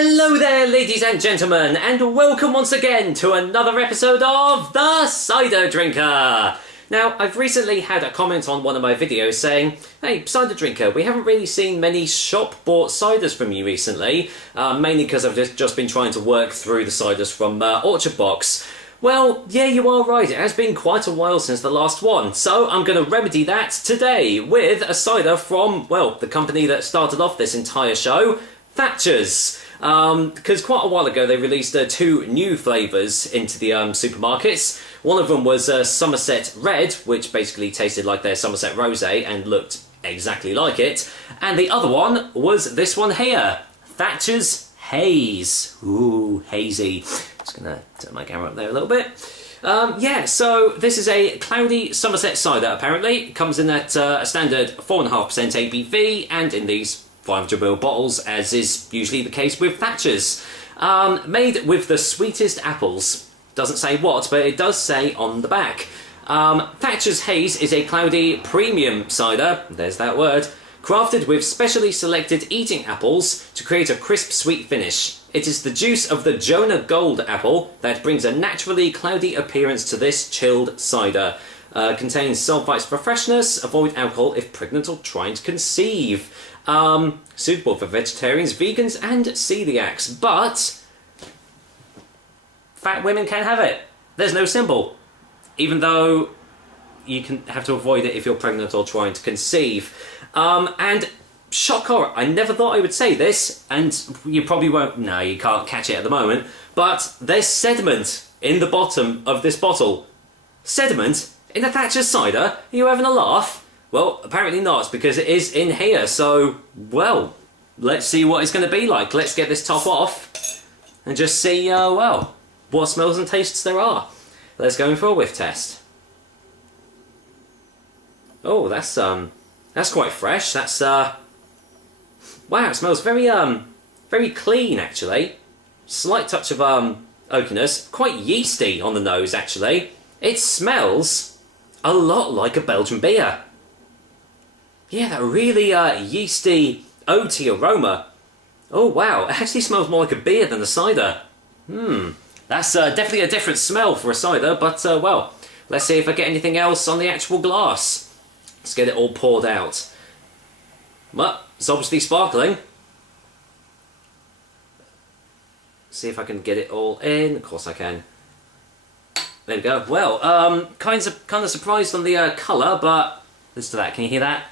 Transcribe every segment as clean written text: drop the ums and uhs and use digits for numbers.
Hello there, ladies and gentlemen, and welcome once again to another episode of The Cider Drinker. Now, I've recently had a comment on one of my videos saying, hey, Cider Drinker, we haven't really seen many shop-bought ciders from you recently, mainly because I've just been trying to work through the ciders from Orchard Box. Well, yeah, you are right, it has been quite a while since the last one, so I'm going to remedy that today with a cider from, well, the company that started off this entire show, Thatcher's. Because quite a while ago they released two new flavours into the supermarkets. One of them was Somerset Red, which basically tasted like their Somerset Rosé and looked exactly like it. And the other one was this one here, Thatcher's Haze. Ooh, hazy. Just gonna turn my camera up there a little bit. Yeah, so this is a cloudy Somerset cider apparently. It comes in at a standard 4.5% ABV and in these 500ml bottles, as is usually the case with Thatcher's. Made with the sweetest apples. Doesn't say what, but it does say on the back. Thatcher's Haze is a cloudy premium cider, there's that word, crafted with specially selected eating apples to create a crisp sweet finish. It is the juice of the Jonah Gold apple that brings a naturally cloudy appearance to this chilled cider. Contains sulfites for freshness, avoid alcohol if pregnant or trying to conceive. Suitable for vegetarians, vegans and celiacs, but fat women can have it. There's no symbol, even though you can have to avoid it if you're pregnant or trying to conceive. And shock horror, I never thought I would say this, and you probably won't, no, you can't catch it at the moment, but there's sediment in the bottom of this bottle. Sediment in a Thatcher's cider? Are you having a laugh? Well, apparently not, because it is in here, so, well, let's see what it's going to be like. Let's get this top off and just see, well, what smells and tastes there are. Let's go in for a whiff test. Oh, that's quite fresh. That's, wow, it smells very, very clean, actually. Slight touch of, oakiness. Quite yeasty on the nose, actually. It smells a lot like a Belgian beer. Yeah, that really yeasty, oaty aroma. Oh wow, it actually smells more like a beer than a cider. That's definitely a different smell for a cider, but well, let's see if I get anything else on the actual glass. Let's get it all poured out. Well, it's obviously sparkling. See if I can get it all in. Of course I can. There we go. Well, kind of surprised on the colour, but listen to that. Can you hear that?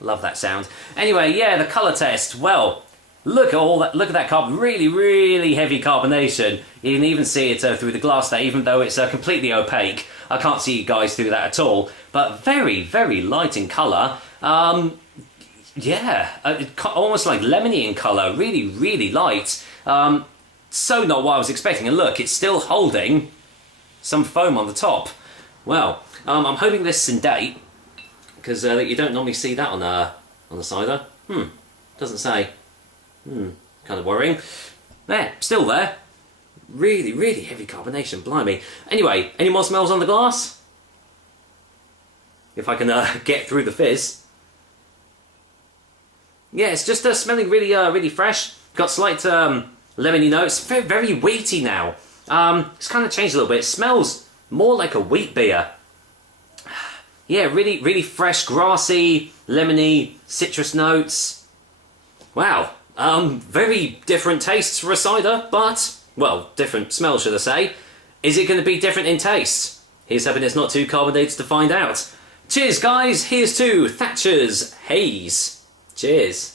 Love that sound. Anyway, yeah, the colour test. Well, look at all that. Look at that carbon. Really, really heavy carbonation. You can even see it through the glass there, even though it's completely opaque. I can't see you guys through that at all. But very, very light in colour. Yeah, almost like lemony in colour. Really, really light. So not what I was expecting. And look, it's still holding some foam on the top. Well, I'm hoping this is in date, because you don't normally see that on the cider. Doesn't say. Kind of worrying. There, still there. Really, really heavy carbonation, blimey. Anyway, any more smells on the glass? If I can get through the fizz. Yeah, it's just smelling really, really fresh. Got slight lemony notes. Very, very wheaty now. It's kind of changed a little bit. It smells more like a wheat beer. Yeah, really, really fresh, grassy, lemony, citrus notes. Wow, very different tastes for a cider, but, well, different smell, should I say. Is it going to be different in taste? Here's hoping it's not too carbonated to find out. Cheers, guys. Here's to Thatcher's Haze. Cheers.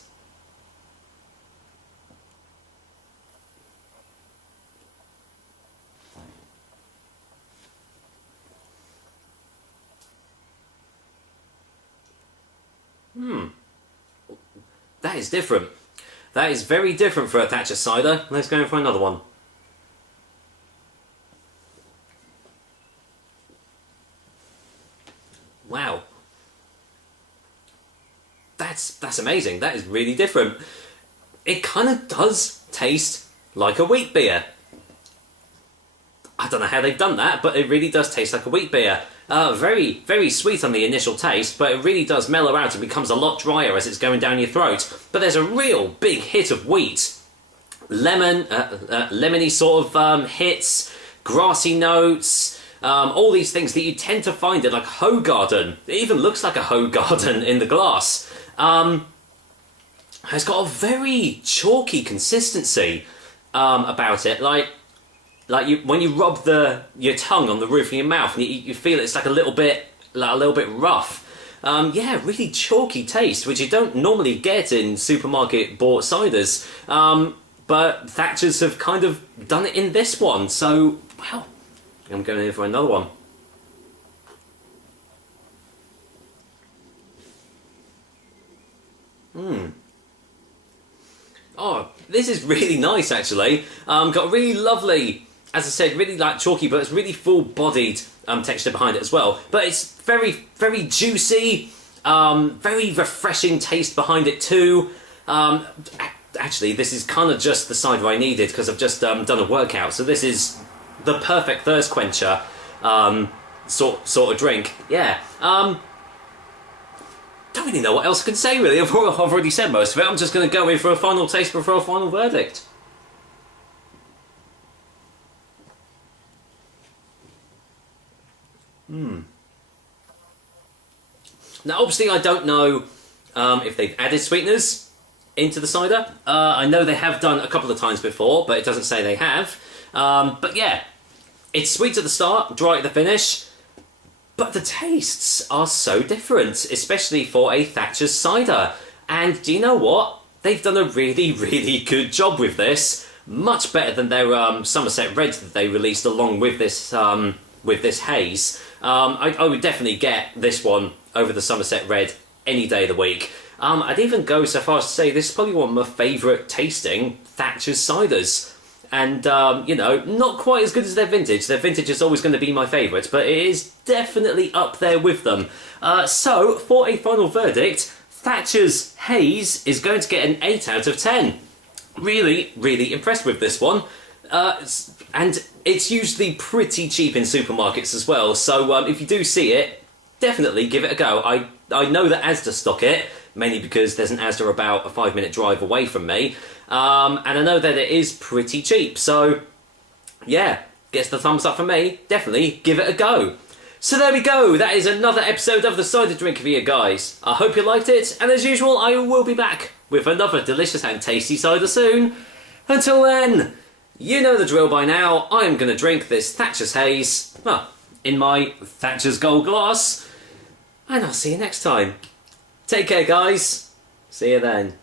That is different. That is very different for a Thatcher cider. Let's go in for another one. Wow. That's amazing. That is really different. It kind of does taste like a wheat beer. I don't know how they've done that, but it really does taste like a wheat beer. Very, very sweet on the initial taste, but it really does mellow out and becomes a lot drier as it's going down your throat. But there's a real big hit of wheat. Lemony sort of hits, grassy notes, all these things that you tend to find in like Hoe Garden. It even looks like a Hoe Garden in the glass. It's got a very chalky consistency about it, like when you rub your tongue on the roof of your mouth, and you feel it's like a little bit rough. Yeah, really chalky taste, which you don't normally get in supermarket bought ciders. But Thatcher's have kind of done it in this one, so well, I'm going in for another one. Oh, this is really nice actually. Got a really lovely, as I said, really like chalky, but it's really full-bodied texture behind it as well. But it's very, very juicy, very refreshing taste behind it too. Actually, this is kind of just the cider I needed because I've just done a workout. So this is the perfect thirst quencher sort of drink. Yeah. Don't really know what else I can say really. I've already said most of it. I'm just going to go in for a final taste before a final verdict. Now, obviously, I don't know if they've added sweeteners into the cider. I know they have done a couple of times before, but it doesn't say they have. But yeah, it's sweet at the start, dry at the finish. But the tastes are so different, especially for a Thatcher's cider. And do you know what? They've done a really, really good job with this. Much better than their Somerset Red that they released along with this Haze. I would definitely get this one over the Somerset Red any day of the week. I'd even go so far as to say this is probably one of my favourite tasting Thatcher's ciders. And, you know, not quite as good as their vintage. Their vintage is always going to be my favourite, but it is definitely up there with them. So, for a final verdict, Thatcher's Haze is going to get an 8 out of 10. Really, really impressed with this one. And it's usually pretty cheap in supermarkets as well, so if you do see it, definitely give it a go. I know that Asda stock it, mainly because there's an Asda about a 5-minute drive away from me. And I know that it is pretty cheap, so yeah, gets the thumbs up from me. Definitely give it a go. So there we go, that is another episode of the Cider Drink Review, guys. I hope you liked it, and as usual, I will be back with another delicious and tasty cider soon. Until then, you know the drill by now. I am going to drink this Thatcher's Haze, in my Thatcher's Gold glass, and I'll see you next time. Take care, guys. See you then.